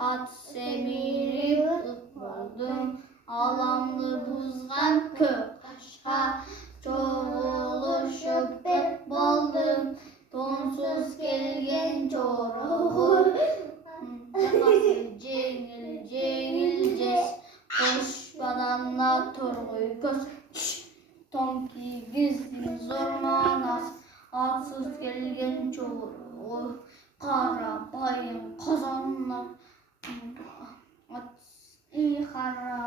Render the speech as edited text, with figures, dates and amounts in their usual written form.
At semirip ıtmadım, alamlı buzgan kökaşka, çoğuluşup pek boldum, tonsuz kelgen çoruğu, cengil cengilces, koşmadanla turguy göz, tonki gizgin zormanas, atsız kelgen çoruğu, kara bayım kazanlar, kara